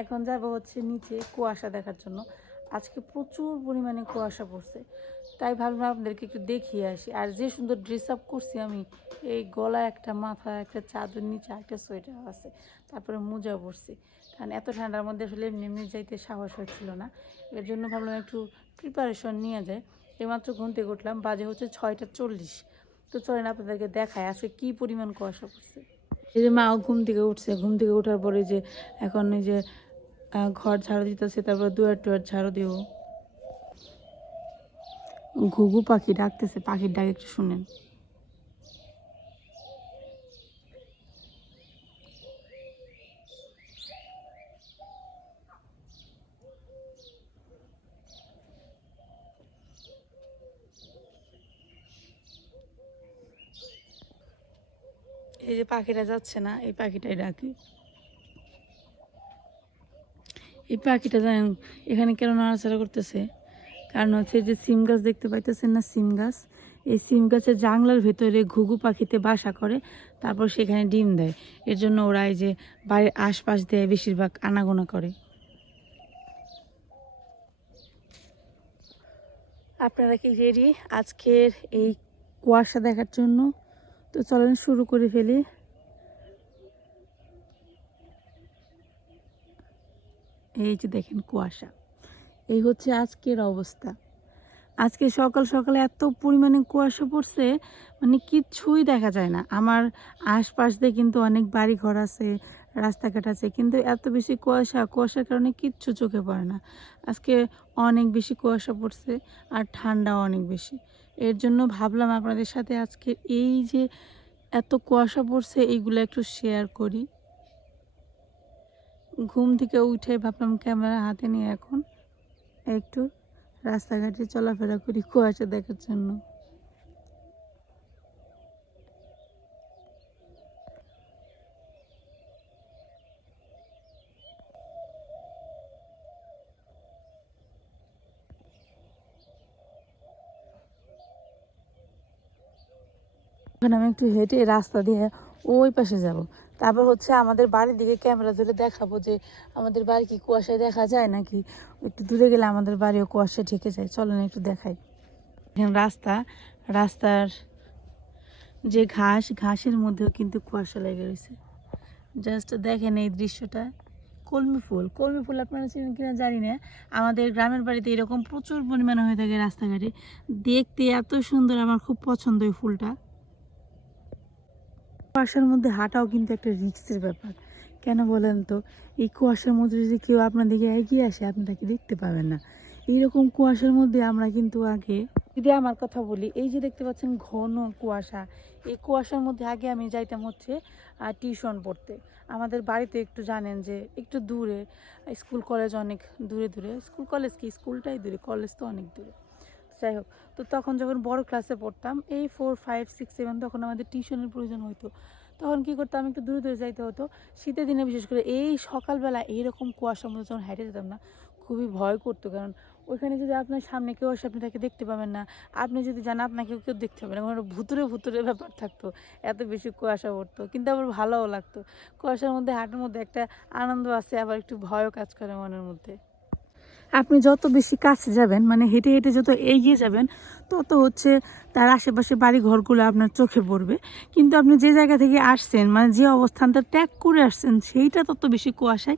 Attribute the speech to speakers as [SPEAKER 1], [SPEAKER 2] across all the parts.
[SPEAKER 1] এখন যাব হচ্ছে নিচে কুয়াশা দেখার জন্য। আজকে প্রচুর পরিমাণে কুয়াশা পড়ছে। তাই ভাবলাম আপনাদেরকে একটু দেখিয়ে আসি। আর যে সুন্দর ড্রেস আপ করছি আমি, এই গলা একটা, মাথা একটা, চাদর নিচে একটা সোয়েটার আছে। তারপরে মোজা পরছি। কারণ এত ঠান্ডার মধ্যে আসলে এমনি এমনি যাইতে সাহস হচ্ছিল না। এর জন্য ভাবলাম একটু প্রিপারেশন নিয়ে যায় এইমাত্র ঘুম থেকে উঠলাম, বাজে হচ্ছে ছয়টা চল্লিশ। তো চলেন আপনাদেরকে দেখায় আজকে কী পরিমাণ কুয়াশা পড়ছে। এই যে মাও ঘুম থেকে উঠছে। ঘুম থেকে ওঠার পরে যে এখন এই যে ঘর ঝাড়ু দিতেছে, তারপর দুয়ার টুয়ার ঝাড়ু দিব। ঘুঘু পাখি ডাকতেছে, পাখির ডাক একটু শুনেন। এই যে পাখিটা যাচ্ছে না, এই পাখিটাই ডাকি। এই পাখিটা জানেন, এখানে কেন নাড়াচাড়া করতেছে? কারণ হচ্ছে যে সিম গাছ দেখতে পাইতেছেন না সিম গাছ? এই সিম গাছের জাংলার ভেতরে ঘুঘু পাখিতে বাসা করে, তারপর সেখানে ডিম দেয়। এর জন্য ওরা এই যে বাড়ির আশপাশ দেয় বেশিরভাগ আনাগোনা করে। আপনারা কি রেডি আজকের এই কুয়াশা দেখার জন্য? তো চলেন শুরু করে ফেলি। এই যে দেখেন কুয়াশা। এই হচ্ছে আজকের অবস্থা। আজকে সকাল সকালে এত পরিমাণে কুয়াশা পড়ছে মানে কিচ্ছুই দেখা যায় না। আমার আশপাশ দিয়ে কিন্তু অনেক বাড়ি ঘর আছে, রাস্তাঘাট আছে, কিন্তু এত বেশি কুয়াশা, কুয়াশার কারণে কিচ্ছু চোখে পড়ে না। আজকে অনেক বেশি কুয়াশা পড়ছে আর ঠান্ডাও অনেক বেশি। এর জন্য ভাবলাম আপনাদের সাথে আজকে এই যে এত কুয়াশা পড়ছে এইগুলো একটু শেয়ার করি। ঘুম থেকে উঠে ভাবলাম ক্যামেরা হাতে নিয়ে এখন একটু রাস্তাঘাটে চলাফেরা করি কুয়াশা দেখার জন্য। আমি একটু হেঁটে রাস্তা দিয়ে ওই পাশে যাব। তারপর হচ্ছে আমাদের বাড়ির দিকে ক্যামেরা ধরে দেখাবো যে আমাদের বাড়ি কি কুয়াশায় দেখা যায় নাকি? একটু দূরে গেলে আমাদের বাড়িও কুয়াশায় ঢেকে যায়। চলেন একটু দেখাই। রাস্তা, রাস্তার যে ঘাস, ঘাসের মধ্যেও কিন্তু কুয়াশা লেগে রয়েছে। জাস্ট দেখেন এই দৃশ্যটা। কলমি ফুল। কলমি ফুল আপনারা চিনেন কিনা জানি না। আমাদের গ্রামের বাড়িতে এরকম প্রচুর পরিমাণে হয়ে থাকে রাস্তাঘাটে। দেখতে এত সুন্দর, আমার খুব পছন্দ এই ফুলটা। কুয়াশার মধ্যে হাঁটাও কিন্তু একটা রিক্সের ব্যাপার। কেন বলেন তো? এই কুয়াশার মধ্যে যদি কেউ আপনার দিকে এগিয়ে আসে আপনি তাকে দেখতে পাবেন না? এইরকম কুয়াশার মধ্যে আমরা কিন্তু আগে যদি আমার কথা বলি, এই যে দেখতে পাচ্ছেন ঘন কুয়াশা। এই কুয়াশার মধ্যে আগে আমি যাইতাম হচ্ছে টিউশন পড়তে। আমাদের বাড়িতে একটু জানেন যে একটু দূরে স্কুল কলেজ অনেক দূরে দূরে। স্কুল কলেজ কি? স্কুলটাই দূরে কলেজ তো অনেক দূরে। যাই হোক তো তখন যখন বড় ক্লাসে পড়তাম, এই ফোর ফাইভ সিক্স সেভেন তখন আমাদের টিউশনের প্রয়োজন হতো তখন কী করতাম, একটু দূরে দূরে যাইতে হতো। শীতের দিনে বিশেষ করে এই সকালবেলা এইরকম কুয়াশার মধ্যে যখন হেঁটে যেতাম না, খুবই ভয় করতো। কারণ ওইখানে যদি আপনার সামনে কেউ আসে আপনি তাকে দেখতে পাবেন না, আপনি যদি জান আপনাকে কেউ দেখতে পাবেন না। কোনো ভুতুরে ভুতুরে ব্যাপার থাকতো। এত বেশি কুয়াশা পড়তো। কিন্তু আবার ভালোও লাগতো। কুয়াশার মধ্যে হাঁটার মধ্যে একটা আনন্দ আছে, আবার একটু ভয়ও কাজ করে মনের মধ্যে। আপনি যত বেশি কাছে যাবেন মানে হেঁটে হেঁটে যত এগিয়ে যাবেন, তত হচ্ছে তার আশেপাশে বাড়ি ঘরগুলো আপনার চোখে পড়বে। কিন্তু আপনি যে জায়গা থেকে আসছেন মানে যে অবস্থানটা ত্যাগ করে আসছেন, সেইটা তত বেশি কুয়াশায়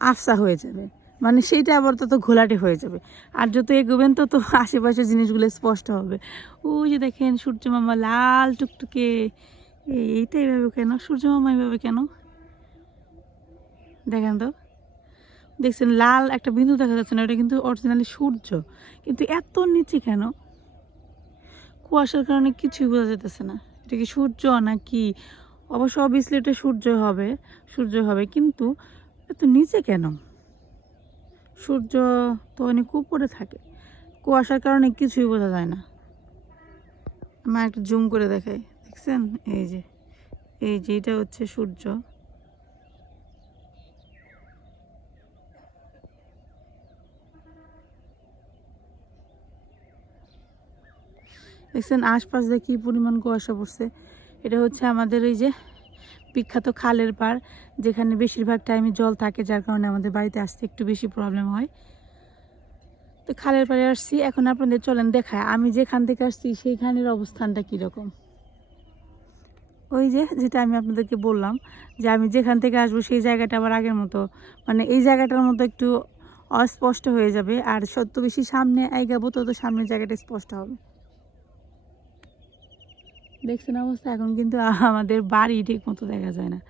[SPEAKER 1] আফসা হয়ে যাবে। মানে সেইটা আবার তত ঘোলাটে হয়ে যাবে। আর যত এগোবেন, তত আশেপাশের জিনিসগুলো স্পষ্ট হবে। ওই যে দেখেন সূর্য মামা লাল টুকটুকে। এই এইটা এইভাবে কেন? সূর্য মামা কেন? দেখেন তো। দেখছেন লাল একটা বিন্দু দেখা যাচ্ছে না, ওটা কিন্তু অরিজিনালি সূর্য। কিন্তু এত নিচে কেন? কুয়াশার কারণে কিছুই বোঝা যেতেছে না। এটা কি সূর্য না কি অবশ্য অবভিয়াসলি এটা সূর্য হবে সূর্য হবে, কিন্তু এত নিচে কেন? সূর্য তো অনেক উপরে থাকে। কুয়াশার কারণে কিছুই বোঝা যায় না। আমার একটু জুম করে দেখাই। দেখছেন? এই যে এই যে এটা হচ্ছে সূর্য। দেখছেন, আশপাশ দিয়ে কী পরিমাণ কুয়াশা পড়ছে। এটা হচ্ছে আমাদের এই যে বিখ্যাত খালের পাড়, যেখানে বেশিরভাগ টাইমে জল থাকে, যার কারণে আমাদের বাড়িতে আসতে একটু বেশি প্রবলেম হয়। তো খালের পাড়ে আসছি, এখন আপনাদের চলেন দেখায়, আমি যেখান থেকে আসছি সেইখানের অবস্থানটা কীরকম? ওই যে, যেটা আমি আপনাদেরকে বললাম, যে আমি যেখান থেকে আসব সেই জায়গাটা আবার আগের মতো। মানে এই জায়গাটার মতো একটু অস্পষ্ট হয়ে যাবে, আর সত্য বেশি সামনে আইগাবো তত সামনের জায়গাটা স্পষ্ট হবে। দেখছেন অবস্থা? এখন কিন্তু আমাদের বাড়ি ঠিক মতো দেখা যায় না।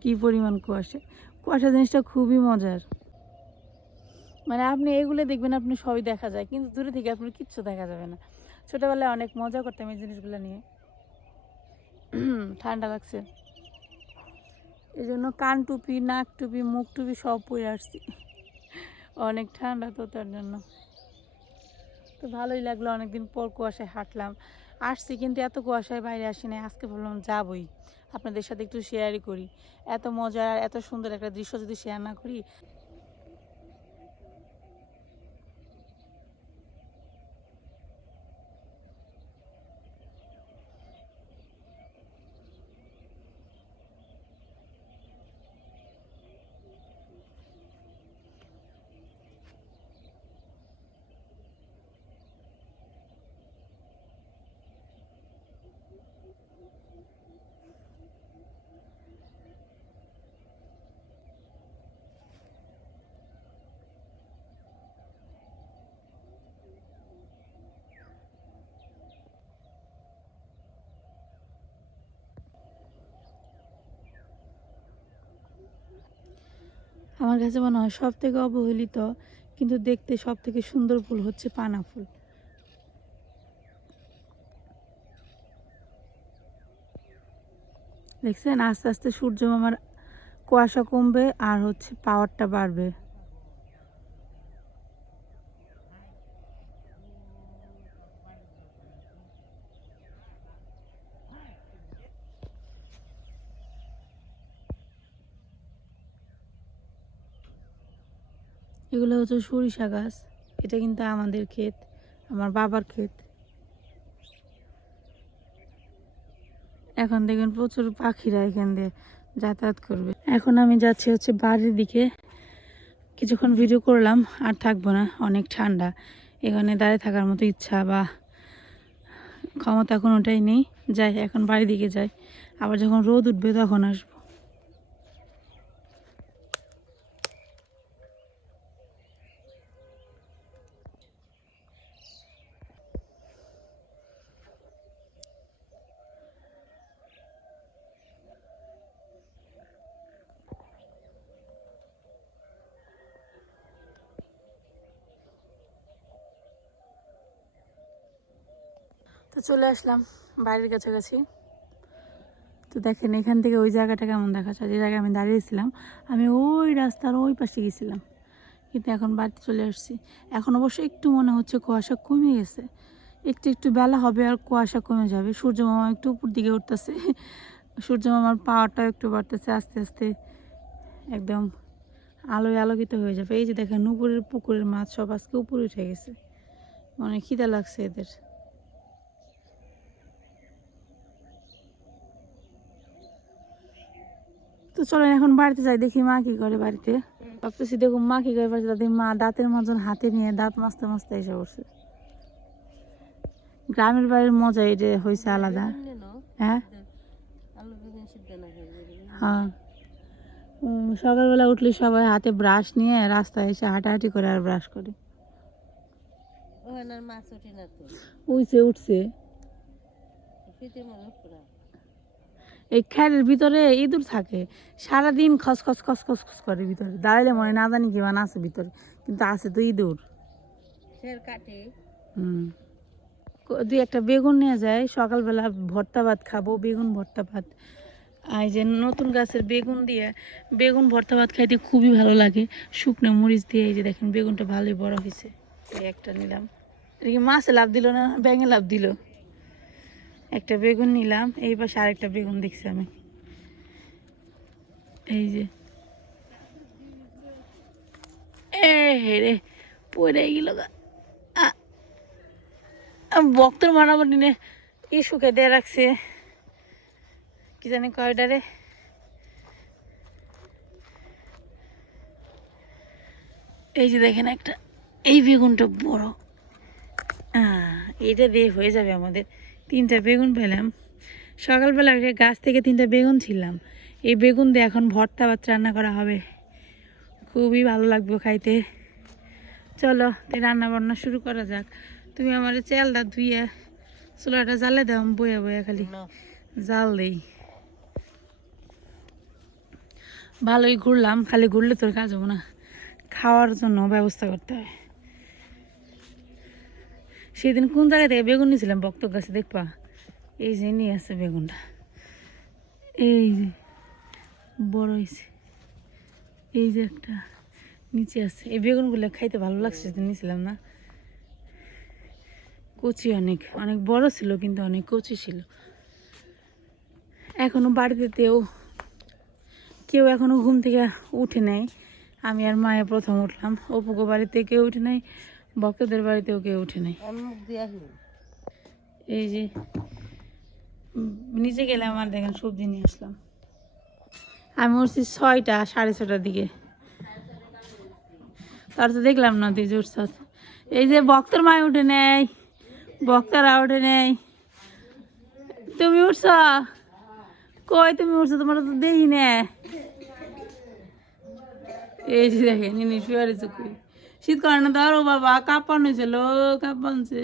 [SPEAKER 1] কি পরিমাণ কুয়াশা। কুয়াশা জিনিসটা খুবই মজার। মানে আপনি এগুলো দেখবেন, আপনি সবই দেখা যায়, কিন্তু দূরে থেকে আপনার কিচ্ছু দেখা যাবে না। ছোটোবেলায় অনেক মজা করতাম এই জিনিসগুলো নিয়ে। ঠান্ডা লাগছে। এই জন্য কান টুপি, নাক টুপি, মুখ টুপি সব পরে আসছি। অনেক ঠান্ডা তো তার জন্য। তো ভালোই লাগল, অনেকদিন পর কুয়াশায় হাঁটলাম। আসছি কিন্তু এত কুয়াশায় বাইরে আসি নাই, আজকে বললাম যাবই। আপনাদের সাথে একটু শেয়ারই করি। এত মজার, এত সুন্দর একটা দৃশ্য যদি শেয়ার না করি আমার কাছে মনে হয় সব থেকে অবহেলিত, কিন্তু দেখতে সব থেকে সুন্দর ফুল হচ্ছে পানা ফুল দেখছেন? আস্তে আস্তে সূর্য আমার কুয়াশা কমবে আর হচ্ছে পাওয়ারটা বাড়বে। এগুলো হচ্ছে সরিষা গাছ। এটা কিন্তু আমাদের ক্ষেত, আমার বাবার ক্ষেত। এখন দেখবেন প্রচুর পাখিরা এখান দিয়ে যাতায়াত করবে। এখন আমি যাচ্ছি হচ্ছে বাড়ির দিকে। কিছুক্ষণ ভিডিও করলাম, আর থাকব না, অনেক ঠান্ডা। এখানে দাঁড়িয়ে থাকার মতো ইচ্ছা বা ক্ষমতা কোনোটাই নেই। যাই, এখন বাড়ির দিকে যাই। আবার যখন রোদ উঠবে তখন আসব তো চলে আসলাম বাড়ির কাছাকাছি। তো দেখেন এখান থেকে ওই জায়গাটা কেমন দেখা যায়? যে জায়গায় আমি দাঁড়িয়েছিলাম, আমি ওই রাস্তার ওই পাশে গেছিলাম। কিন্তু এখন বাড়িতে চলে আসছি। এখন অবশ্য একটু মনে হচ্ছে কুয়াশা কমে গেছে। একটু একটু বেলা হবে আর কুয়াশা কমে যাবে। সূর্য মামা একটু উপর দিকে উঠতেছে। সূর্য মামার পাওয়ারটাও একটু বাড়তেছে, আস্তে আস্তে একদম আলোয় আলোকিত হয়ে যাবে। এই যে দেখেন উপরের পুকুরের মাছ সব আজকে উপরে উঠে গেছে। মানে খিদা লাগছে এদের। তো চলেন এখন বাড়িতে যাই দেখি মা কি করে বাড়িতে। ভাবতেছি দেখুন মা কি করে বাড়িতে তাদের মা দাঁতের মাজন হাতে নিয়ে দাঁত মাছতে মাছতে এসে বসে গ্রামের বাড়ির মজা এটা হয়েছে আলাদা। হ্যাঁ? হ্যাঁ সকালবেলা উঠলে সবাই হাতে ব্রাশ নিয়ে রাস্তায় এসে হাঁটাহাঁটি করে আর ব্রাশ করে। উঠছে। উঠছে এই খ্যারের ভিতরে ইঁদুর থাকে। সারাদিন খস খস খস খস খস করে ভিতরে। দাঁড়াইলে মনে না জানি কি মানে আছে ভিতরে কিন্তু আছে তো ইঁদুর। হুম। দুই একটা বেগুন নিয়ে যায়। সকালবেলা ভর্তা ভাত খাব বেগুন ভর্তা ভাত। আর এই যে নতুন গাছের বেগুন দিয়ে বেগুন ভর্তা ভাত খাইতে খুবই ভালো লাগে। শুকনো মরিচ দিয়ে এই যে দেখেন বেগুনটা ভালোই বড় হয়েছে এই একটা নিলাম। এটা কি মাছে লাভ দিল না ব্যাঙে লাভ দিল? একটা বেগুন নিলাম, এই পাশে আরেকটা বেগুন দেখছি আমি। এই যে। এ হে রে, পড়ে গেল বক্তর মানামানি নে। ই শুকে দিয়ে রাখছে। কি জানি কয়টারে এই যে দেখেন একটা, এই বেগুনটা বড়। এইটা দিয়ে হয়ে যাবে আমাদের। তিনটা বেগুন পেলাম। সকালবেলা গাছ থেকে তিনটা বেগুন ছিলাম এই বেগুন দিয়ে এখন ভর্তা ভাত রান্না করা হবে। খুবই ভালো লাগবে খাইতে। চলো তাই রান্না বান্না শুরু করা যাক। তুমি আমার চালটা ধুয়ে চুলাটা জ্বালে দাও আমি বইয়া বইয়া খালি জাল দেই। ভালোই ঘুরলাম খালি ঘুরলে তোর কাজ হব না। খাওয়ার জন্য ব্যবস্থা করতে হয় সেদিন কোন জায়গা থেকে বেগুন নিয়েছিলাম? বক্ত গাছে দেখবা। এই যে নিয়ে আছে বেগুনটা। এই যে বড় হয়েছে। এই যে একটা নিচে আছে। এই বেগুনগুলো খাইতে ভালো লাগছে সেদিন নিয়েছিলাম না? কচি অনেক। অনেক বড় ছিল, কিন্তু অনেক কচি ছিল। এখনও বাড়িতেও কেউ এখনও ঘুম থেকে উঠে নাই। আমি আর মায়ের প্রথম উঠলাম। অপুকো বাড়িতে কেউ উঠে নাই। ভক্তদের বাড়িতেও কেউ উঠে নাই। এই যে নিচে গেলে আমার দেখেন সবজি নিয়ে আসলাম। আমি উঠছি ছয়টা সাড়ে ছটার দিকে। তার তো দেখলাম না তুই জোর এই যে বক্তার মায় উঠে নেই বক্তারা উঠে নেই। তুমি উঠছ? কই তুমি উঠছো? তোমার তো দেখি না এই যে দেখেন ইনি শুয়ে রয়েছে কই শীত করে না ধরো বাবা কাঁপানো ছিল কাঁপানছে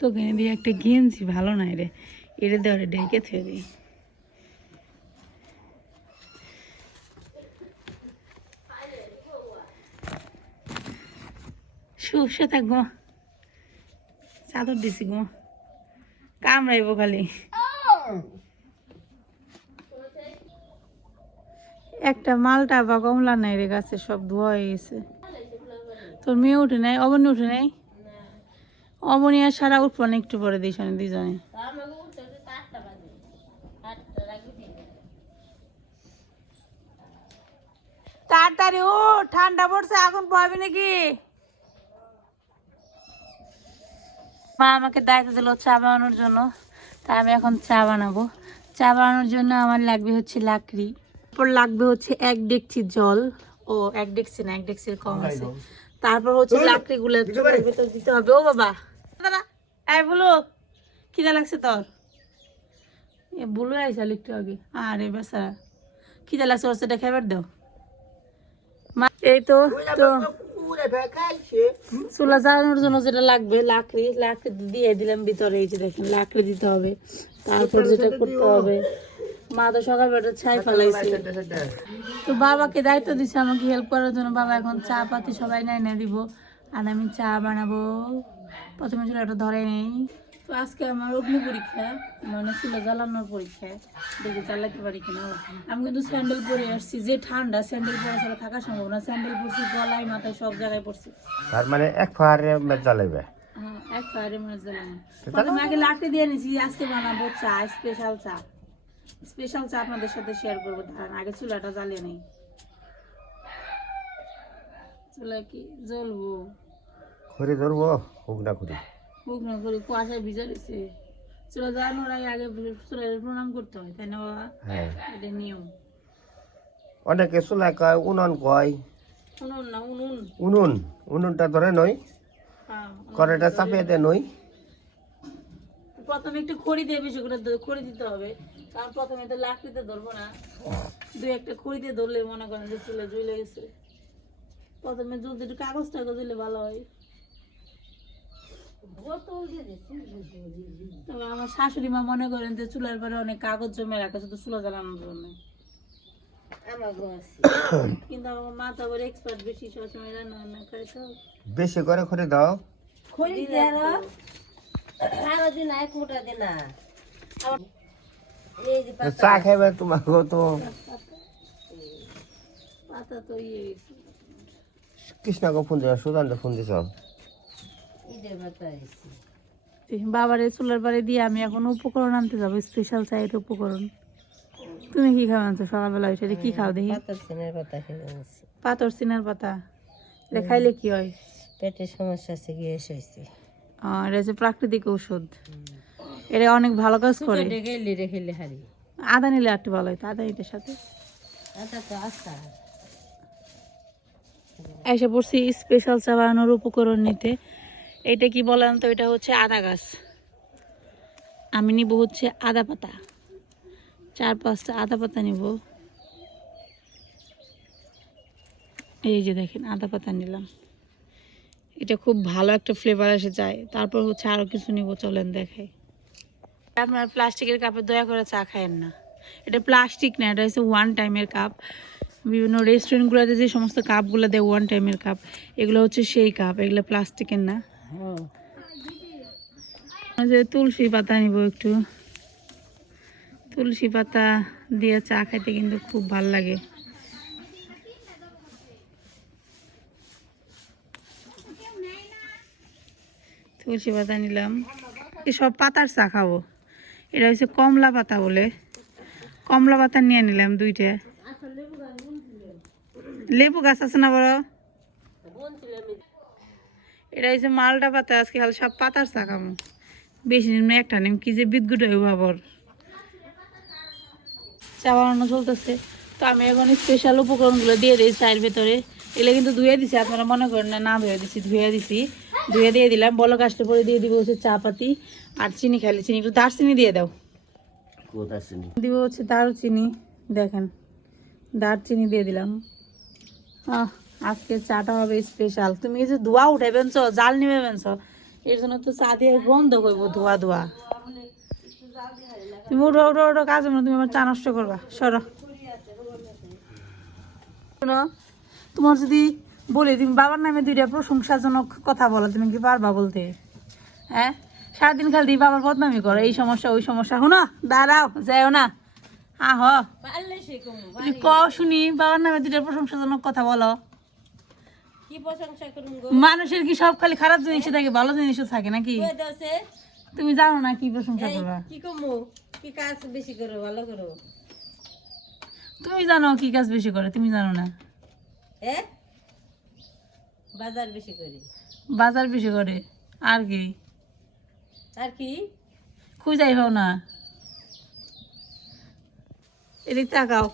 [SPEAKER 1] তো কিনে দিয়ে একটা গেঞ্জি, ভালো নাই রে। এটা দেওয়ারে ডেকে থুয়ে দিই। শুভসে থাকব। চাদর দিছি গো। কামড়াইবো খালি। একটা মালটা বা কমলা নাই রে গাছে, সব ধোয়া হয়ে গেছে। তোর মেয়ে উঠে নাই? অবনী উঠে নাই? অবনী আর সারা উঠবো না একটু পরে দিস দুজনে। তাড়াতাড়ি ও ঠান্ডা পড়ছে, আগুন পাবে নাকি? মা আমাকে দায়িত্ব দিল চা বানানোর জন্য। তা আমি এখন চা বানাবো। চা বানানোর জন্য আমার লাগবে হচ্ছে লাকড়ি। তারপর লাগবে হচ্ছে এক ডেকচি জল ও এক ডেকচি না এক ডেকচির কম আছে। তারপর হচ্ছে লাকড়ি গুলো ভেতর দিতে হবে। ও বাবা দাদা এই বলো খিদা লাগছে তোর? এ বলো আইসাল একটু আগে। আরে বেসারা খিদা লাগছে ওর সেটা খাবার দাও। মা এই তো তো চুলা জ্বালানোর জন্য যেটা লাগবে লাকড়ি লাকড়ি দিয়ে দিলাম ভিতরে এই যে দেখেন লাকড়ি দিতে হবে। তারপর যেটা করতে হবে মা তো সকালবেলা ছাই ফেলাইছে। তো বাবাকে দায়িত্ব দিচ্ছে আমাকে হেল্প করার জন্য। বাবা এখন চা পাতি সবাই নাই না দিব। আর আমি চা বানাবো। প্রথমে চুলাটা ধরে নেই। তো আজকে আমার অগ্নি পরীক্ষা মানে চুলা জ্বালানোর পরীক্ষা। দেখি চালাতে পারি কিনা। আমি কিন্তু স্যান্ডেল পরে আসছি। যে ঠান্ডা স্যান্ডেল পরে ছাড়া থাকা সম্ভব না স্যান্ডেল পরছি গলায় মাথায় সব জায়গায় পড়ছি
[SPEAKER 2] তার মানে এক ফায়ারে জ্বালাইবে?
[SPEAKER 1] হ্যাঁ এক ফায়ারে মাছ জ্বালানো। প্রথমে আগে লাকড়ি দিয়ে নিছি আজকে বানাবো চা স্পেশাল চা। স্পেশাল চা আপনাদের সাথে শেয়ার করব। ধান আগে চুলাটা জ্বালিয়ে নেই। চুলা কি জ্বলবো?
[SPEAKER 2] খড়ি ধরবো হোক না
[SPEAKER 1] করে। কুয়াশায় ভিজে রয়েছে। চুলা জ্বালানোর আগে আগে প্রণাম করতে হয় তাই না বাবা?
[SPEAKER 2] হ্যাঁ।
[SPEAKER 1] এটা নিয়ম।
[SPEAKER 2] অনেকে চুলাই কয় উনন কয়।
[SPEAKER 1] উনুন না উনুন।
[SPEAKER 2] উনুন উনুনটা ধরে নই।
[SPEAKER 1] হ্যাঁ
[SPEAKER 2] কড়াইটা চাপিয়ে দে নই।
[SPEAKER 1] প্রথমে একটু খড়ি দিয়ে বেশি করে খড়ি দিতে হবে। কারণ প্রথমে তো লাকড়িতে ধরবো না। দুই একটা খড়ি দিয়ে ধরলে মনে করেন যে চুলে জ্বলে গেছে। প্রথমে যদি একটু কাগজ টাগজ দিলে ভালো হয়।
[SPEAKER 3] বোতল দিয়ে দিচ্ছি
[SPEAKER 1] তবে আমার শাশুড়ি মা মনে করেন যে চুলার পরে অনেক কাগজ জমে রাখে শুধু চুলা জ্বালানোর জন্য। কিন্তু আমার মা তো আবার এক্সপার্ট বেশি সবসময় রান্না বান্না করে তো।
[SPEAKER 2] বেশি করে খড়ি দাও।
[SPEAKER 3] খড়ি দিয়ে সারা দিন এক মোটা দিন আবার
[SPEAKER 2] চা খাইবে তোমাকে তো।
[SPEAKER 1] পাতা তো গেছে
[SPEAKER 2] কৃষ্ণকে ফোন সুদানকে ফোন দিছ?
[SPEAKER 3] এসেছি
[SPEAKER 1] চুলার পারে দিয়ে আমি এখন উপকরণ আনতে যাব স্পেশাল চায়ের উপকরণ। তুমি কি খাওয়া আনছো সকালবেলা ওইটা? কি খাও দেখি।
[SPEAKER 3] পাতার সিনের পাতা
[SPEAKER 1] পাতর সিনার পাতা? এটা খাইলে কি হয়?
[SPEAKER 3] পেটের সমস্যা আছে গ্যাস হয়েছে
[SPEAKER 1] আর এটা হচ্ছে প্রাকৃতিক ঔষধ। এটা অনেক ভালো কাজ করে। আদা নিলে একটু ভালো হতো আদা এটার সাথে। এসে পড়ছি স্পেশাল চা বানানোর উপকরণ নিতে। এটা কি বলেন তো এটা হচ্ছে আদা গাছ। আমি নিব হচ্ছে আদা পাতা। চার পাঁচটা আদা পাতা নিব। এই যে দেখেন আদা পাতা নিলাম। এটা খুব ভালো একটা ফ্লেভার এসে যায়। তারপর হচ্ছে আরও কিছু নিব চলেন দেখাই। আপনার প্লাস্টিকের কাপে দয়া করে চা খায়েন না। এটা প্লাস্টিক না এটা হচ্ছে ওয়ান টাইমের কাপ বিভিন্ন রেস্টুরেন্টগুলোতে যে সমস্ত কাপগুলো দেয় ওয়ান টাইমের কাপ এগুলো হচ্ছে সেই কাপ এগুলো প্লাস্টিকের না। যে তুলসী পাতা নিব একটু। তুলসী পাতা দিয়ে চা খাইতে কিন্তু খুব ভালো লাগে। তুলসী পাতা নিলাম। সব পাতার চা খাব। এটা হচ্ছে কমলা পাতা বলে। কমলা পাতা নিয়ে নিলাম দুইটা। লেবু গাছ আছে না বড়? এটা হচ্ছে মালটা পাতা, আজকে খালি সব পাতার চা খাব বেশি নিম্ন একটা নিম, কি যে বিদ্যুৎ হইব আবার চা বানানো চলতেছে। তো আমি এখন স্পেশাল উপকরণগুলো দিয়ে দিই চায়ের ভেতরে। এগুলো কিন্তু ধুয়ে দিছি, আপনারা মনে করেন না না ধুয়ে দিছি ধুয়ে দিছি। ধুয়ে দিয়ে দিলাম। বলক আসলে পরে দিয়ে দিব হচ্ছে চা পাতি আর চিনি খালি চিনি একটু দারচিনি দিয়ে দাও। দিব হচ্ছে দারুচিনি দেখেন। দারচিনি দিয়ে দিলাম। আহ আজকে চাটা হবে স্পেশাল তুমি এই যে ধোয়া উঠাইবেন চ জাল নিবেন চ এর জন্য তো চা দিয়ে বন্ধ করব ধোয়া ধোয়া। তুমি উঠো উঠো উঠো কাজ না তুমি আমার চা নষ্ট করবা। সরো। শোনো তোমার যদি বলি তুমি বাবার নামে দুইটা প্রশংসাজনক কথা বলো তুমি কি পারবা বলতে? হ্যাঁ? সারাদিন খালি বাবার বদনামি করো এই সমস্যা ওই সমস্যা। শুনো দাঁড়াও যাইও না। আহ। ক শুনি বাবার নামে দুইটা প্রশংসাজনক কথা বলো। মানুষের কি সব খালি খারাপ জিনিসই থাকে ভালো জিনিসও থাকে নাকি? তুমি জানো না কি প্রশংসা করবা?
[SPEAKER 3] কি কমু? কি কাজ বেশি করো ভালো করো?
[SPEAKER 1] তুমি জানো কি কাজ বেশি করে তুমি জানো না।
[SPEAKER 3] এ? বাজার বেশি করি।
[SPEAKER 1] বাজার বেশি করে। আর কি?
[SPEAKER 3] আর কি?
[SPEAKER 1] খুঁজাই হও না। এদিক তাকাও।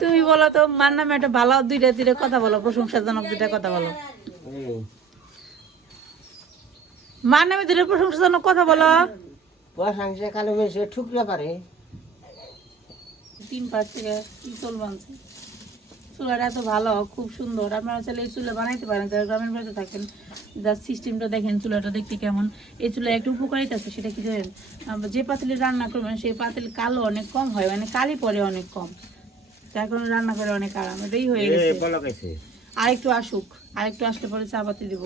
[SPEAKER 1] তুমি বলো তো মার নামে একটা ভালো দুইটা দুইটা কথা বলো প্রশংসাজনক দুইটা কথা বলো। মার নামে দুইটা প্রশংসাজনক কথা বলো।
[SPEAKER 2] প্রশংসা কালে মেশে ঠুকরে পারে।
[SPEAKER 1] তিন পাঁচ থেকে কি চুল বানছে। চুলাটা এত ভালো খুব সুন্দর। আপনারা চাইলে এই চুলা বানাইতে পারেন যারা গ্রামের বাড়িতে থাকেন যার সিস্টেমটা দেখেন চুলাটা দেখতে কেমন। এই চুলা একটা উপকারিতা আছে সেটা কি জানেন? যে পাতিলে রান্না করবেন সেই পাতিল কালো অনেক কম হয় মানে কালি পরে অনেক কম। যার কারণে রান্না করে অনেক আরাম এটাই হয়ে গেছে। আরেকটু আসুক আরেকটু আসলে পরে চা পাতি দিব।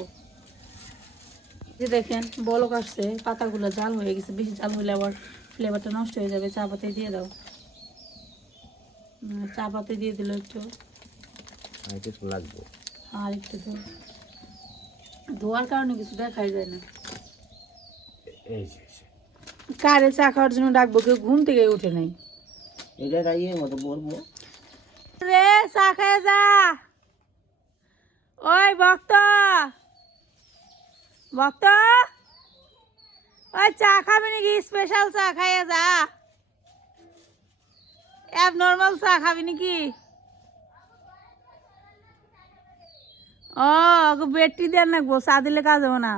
[SPEAKER 1] যে দেখেন বলক আসছে পাতাগুলো জাল হয়ে গেছে বেশি জাল হলে আবার ফ্লেভারটা নষ্ট হয়ে যাবে চা পাতি দিয়ে দাও। চা পাতি দিয়ে দিল একটু।
[SPEAKER 2] আর কিছু লাগবে।
[SPEAKER 1] আর একটু ধোয়ার কারণে যায় না।
[SPEAKER 2] এই যে
[SPEAKER 1] কারে চা খাওয়ার জন্য ডাকবো? কেউ ঘুম থেকে উঠে নাই।
[SPEAKER 2] এটা মতো বলব।
[SPEAKER 1] রে চা খেয়ে যা। ওই ভক্ত। ভক্ত। ওই চা খাবি নাকি? স্পেশাল চা খাইয়ে যা। অ্যাব নর্মাল চা খাবি নাকি? ও ওকে বেডটি দেন রাখব চা দিলে কাজ হবে না।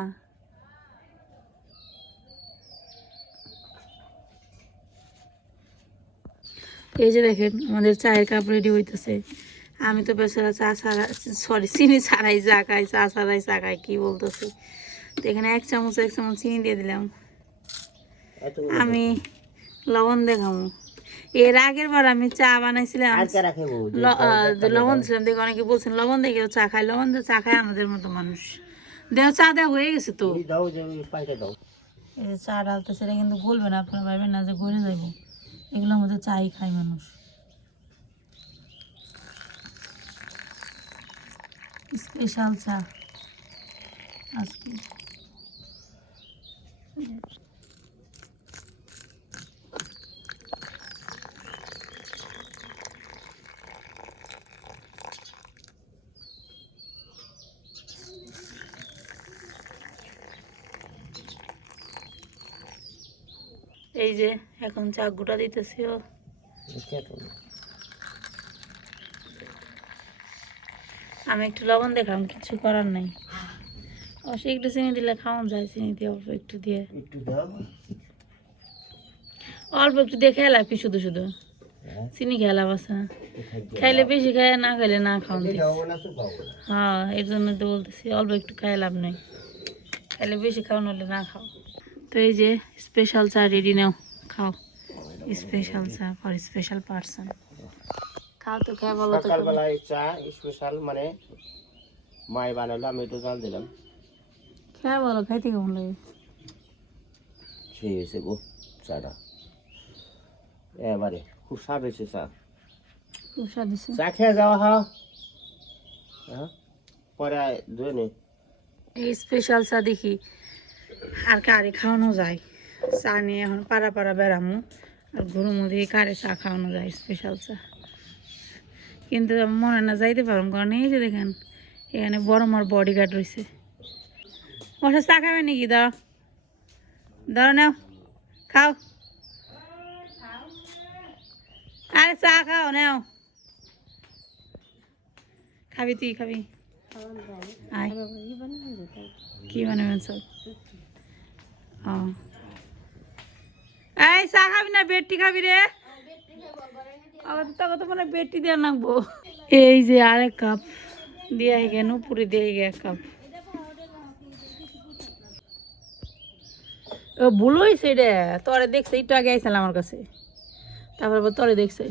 [SPEAKER 1] এই যে দেখেন আমাদের চায়ের কাপ রেডি হইতেছে। আমি তো বেচারা চা ছাড়া সরি চিনি ছাড়াই চা খাই চা ছাড়াই চা খাই কি বলতেছি? তো এখানে এক চামচ এক চামচ চিনি দিয়ে দিলাম। আমি লবণ দেখাবো এর আগের বার আমি চা বানাইছিলাম। লবণ দিছিলাম দেখে অনেকে বলছেন লবণ দেখে চা খায়? লবণ দিয়ে চা খায় আমাদের মতো মানুষ। দেহ চা দেওয়া হয়ে গেছে তো।
[SPEAKER 2] এই যে
[SPEAKER 1] চা ডালতে সেটা কিন্তু বলবে না আপনারা ভাববেন না যে গড়ে যাইব। এগুলোর মধ্যে চাই খায় মানুষ। স্পেশাল চা। আজকে। এই যে এখন চাক গোটা দিতেছি ও। আমি একটু লবণ দেখলাম কিছু করার নাই। অবশ্য একটু চিনি দিলে খাওয়ান যায় চিনি দিয়ে অল্প একটু দিয়ে। অল্প একটু দিয়ে খেলাম কি শুধু শুধু? চিনি খেলাম আছে। না খাইলে বেশি খায় না খাইলে না খাওয়ান হ্যাঁ এর জন্য তো বলতেছি অল্প একটু খাই লাভ নেই। খাইলে বেশি খাওয়ানো হলে না খাও। তো এই যে স্পেশাল চা রেডি নাও খাও। স্পেশাল চা ফর স্পেশাল পার্সন খাও তো খেয়ে বলো তো।
[SPEAKER 2] সকালবেলায় চা স্পেশাল মানে মাই বানালো আমি একটু জাল দিলাম।
[SPEAKER 1] খেয়ে বলো খাইতে কেমন লাগে?
[SPEAKER 2] সেই হয়েছে গো চাটা। এবারে খুব স্বাদ হয়েছে চা।
[SPEAKER 1] খুব স্বাদ হয়েছে।
[SPEAKER 2] চা খেয়ে যাওয়া হ্যাঁ। হ্যাঁ পরে ধুয়ে নে
[SPEAKER 1] এই স্পেশাল চা দেখি। আর কারে খাওয়ানো যায়? চা নিয়ে এখন পাড়া পাড়া বেড়ামু। আর গরুর মধ্যে কারে চা খাওয়ানো যায় স্পেশাল চা। কিন্তু মনে না যাইতে পারলাম কারণ এই যে দেখেন এখানে বড় মার বডি গার্ড রয়েছে ওটা চা খাবে নাকি? দাঁড়াও। দাঁড়াও নাও। খাও। আরে চা খাও নাও। খাবি তুই খাবি। আয়। কি বানাবেন সব? এই, চা খাবি না বেডটি খাবি রে? তোকে তো মনে বেডটি দিয়ে নাকবো এই যে আরেক কাপ দিয়ে গেন উপরে দিয়ে গে এক কাপ। ও, ভুল হয়েছে রে, তোরে দেখছে, একটু আগে আইসাল আমার কাছে। তারপর তোরে দেখছে